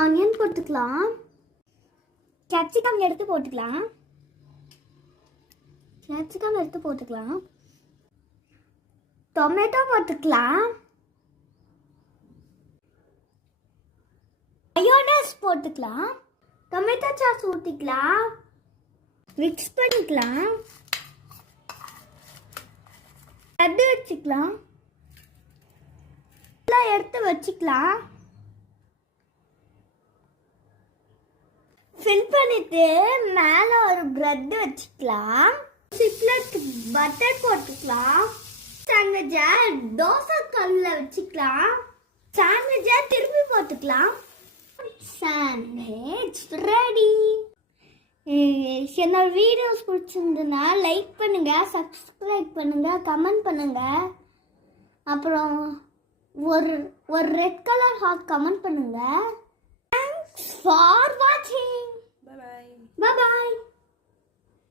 Onion போட்டுக்கலாம். Capsicum எடுத்து போட்டுக்கலாம். டொமேட்டோ போட்டுக்கலாம். மயோனைஸ் போட்டுக்கலாம். டொமேட்டோ சாஸ் ஊற்றிக்கலாம். மிக்ஸ் பண்ணிக்கலாம். பிரெட் வச்சுக்கலாம். எல்லாம் எடுத்து வச்சுக்கலாம். ஃபில் பண்ணிட்டு மேல ஒரு பிரெட் வச்சுக்கலாம். சிப்லெட் பட்டர் போட்டுக்கலாம். சாண்ட்விச்சை தோசை கல்ல வச்சுக்கலாம். சாண்ட்விச்சை திருப்பி போட்டுக்கலாம். Sandwich ready. என்னோட வீடியோஸ் பிடிச்சிருந்ததுன்னா லைக் பண்ணுங்க, சப்ஸ்கிரைப் பண்ணுங்க, கமெண்ட் பண்ணுங்க. அப்புறம் ஒரு ரெட் கலர் ஹார்ட் கமெண்ட் பண்ணுங்க. Thanks for